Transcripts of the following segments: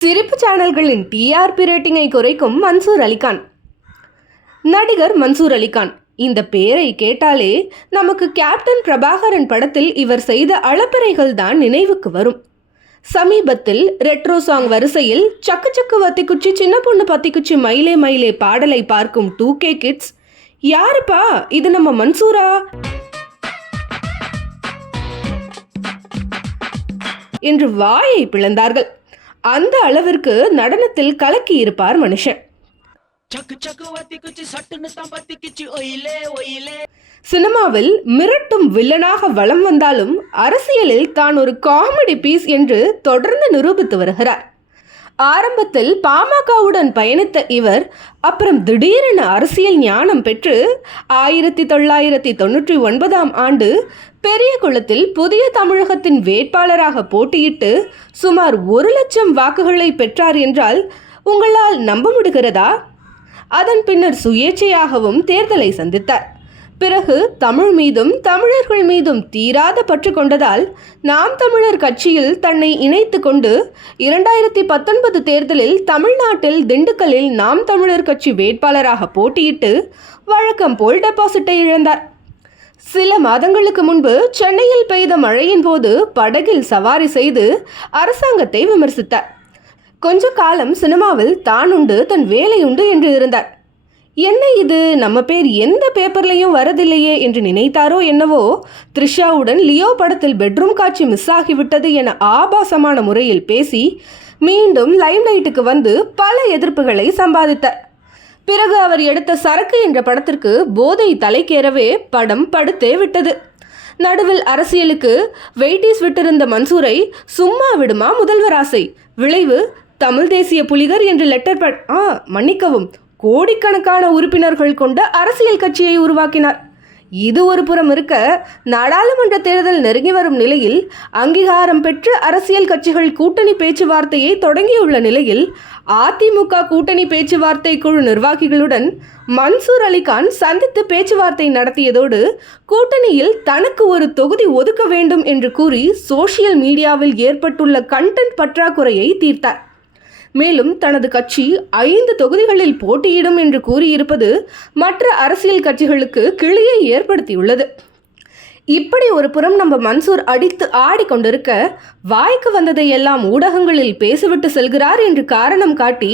சிரிப்பு சேனல்களின் டிஆர்பி ரேட்டிங்கை குறைக்கும் மன்சூர் அலிகான். நடிகர் மன்சூர் அலிகான் இந்த பெயரை கேட்டாலே நமக்கு கேப்டன் பிரபாகரன் படத்தில் இவர் செய்த அளப்பறைகள் தான் நினைவுக்கு வரும். சமீபத்தில் ரெட்ரோ சாங் வரிசையில் சக்கு சக்கு வத்திக்குச்சி சின்ன பொண்ணு பத்திக்குச்சி மயிலே மயிலே பாடலை பார்க்கும் 2K கிட்ஸ், யாருப்பா இது நம்ம மன்சூரா என்று வாயை பிளந்தார்கள். அந்த அளவிற்கு நடனத்தில் கலக்கி இருப்பார் மனுஷன். சினிமாவில் மிரட்டும் வில்லனாக வலம் வந்தாலும் அரசியலில் தான் ஒரு காமெடி பீஸ் என்று தொடர்ந்து நிரூபித்து வருகிறார். ஆரம்பத்தில் பாமகவுடன் பயணித்த இவர் அப்புறம் திடீரென அரசியல் ஞானம் பெற்று 1999ஆம் ஆண்டு பெரியகுளத்தில் புதிய தமிழகத்தின் வேட்பாளராக போட்டியிட்டு சுமார் 1 லட்சம் வாக்குகளை பெற்றார் என்றால் உங்களால் நம்ப முடிகிறதா? அதன் பின்னர் சுயேட்சையாகவும் தேர்தலை சந்தித்தார். பிறகு தமிழ் மீதும் தமிழர்கள் மீதும் தீராத பற்று கொண்டதால் நாம் தமிழர் கட்சியில் தன்னை இணைத்து கொண்டு 2019 தேர்தலில் தமிழ்நாட்டில் திண்டுக்கல்லில் நாம் தமிழர் கட்சி வேட்பாளராக போட்டியிட்டு வழக்கம் போல் டெபாசிட்டை இழந்தார். சில மாதங்களுக்கு முன்பு சென்னையில் பெய்த மழையின் போது படகில் சவாரி செய்து அரசாங்கத்தை விமர்சித்தார். கொஞ்ச காலம் சினிமாவில் தான் உண்டு தன் வேலை உண்டு என்று இருந்தார். என்ன இது, நம்ம பேர் எந்த பேப்பர்லையும் வரதில்லையே என்று நினைத்தாரோ என்னவோ, த்ரிஷாவுடன் லியோ படத்தில் பெட்ரூம் காட்சி மிஸ் ஆகிவிட்டது என ஆபாசமான முறையில் பேசி மீண்டும் லைம்லைட்டுக்கு வந்து பல எதிர்ப்புகளை சம்பாதித்தார். பிறகு அவர் எடுத்த சரக்கு என்ற படத்திற்கு போதை தலைக்கேறவே படம் படுத்தே விட்டது. நடுவில் அரசியலுக்கு வெயிட்டீஸ் விட்டிருந்த மன்சூரை சும்மா விடுமா முதல்வர் ஆசை? விளைவு தமிழ் தேசிய புலிகர் என்று லெட்டர் மன்னிக்கவும் கோடிக்கணக்கான உறுப்பினர்கள் கொண்ட அரசியல் கட்சியை உருவாக்கினார். இது ஒரு புறம் இருக்க, நாடாளுமன்ற தேர்தல் நெருங்கி வரும் நிலையில் அங்கீகாரம் பெற்று அரசியல் கட்சிகள் கூட்டணி பேச்சுவார்த்தையை தொடங்கியுள்ள நிலையில் அதிமுக கூட்டணி பேச்சுவார்த்தை குழு நிர்வாகிகளுடன் மன்சூர் அலிகான் சந்தித்து பேச்சுவார்த்தை நடத்தியதோடு கூட்டணியில் தனக்கு ஒரு தொகுதி ஒதுக்க வேண்டும் என்று கூறி சோசியல் மீடியாவில் ஏற்பட்டுள்ள கண்டென்ட் பற்றாக்குறையை தீர்த்தார். மேலும் தனது கட்சி 5 தொகுதிகளில் போட்டியிடும் என்று கூறியிருப்பது மற்ற அரசியல் கட்சிகளுக்கு கிளியை ஏற்படுத்தியுள்ளது. இப்படி ஒரு புறம் நம்ம மன்சூர் அடித்து ஆடிக்கொண்டிருக்க, வாய்க்கு வந்ததையெல்லாம் ஊடகங்களில் பேசிவிட்டு செல்கிறார் என்று காரணம் காட்டி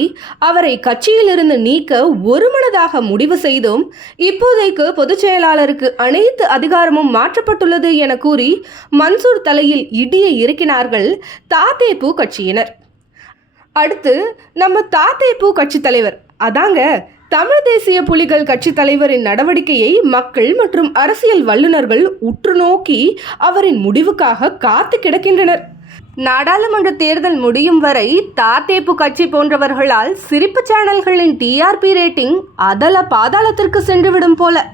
அவரை கட்சியிலிருந்து நீக்க ஒருமனதாக முடிவு செய்தோம். இப்போதைக்கு பொதுச் செயலாளருக்கு அனைத்து அதிகாரமும் மாற்றப்பட்டுள்ளது என கூறி மன்சூர் தலையில் இடியை இறக்கினார்கள் தாதேபு கட்சியினர். அடுத்து நம்ம தாதேபு கட்சி தலைவர், அதாங்க தமிழ் தேசிய புலிகள் கட்சி தலைவரின் நடவடிக்கையை மக்கள் மற்றும் அரசியல் வல்லுநர்கள் உற்று நோக்கி அவரின் முடிவுக்காக காத்து கிடக்கின்றனர். நாடாளுமன்ற தேர்தல் முடியும் வரை தாதேபு கட்சி போன்றவர்களால் சிரிப்பு சேனல்களின் டிஆர்பி ரேட்டிங் அதல பாதாளத்திற்கு சென்றுவிடும் போல.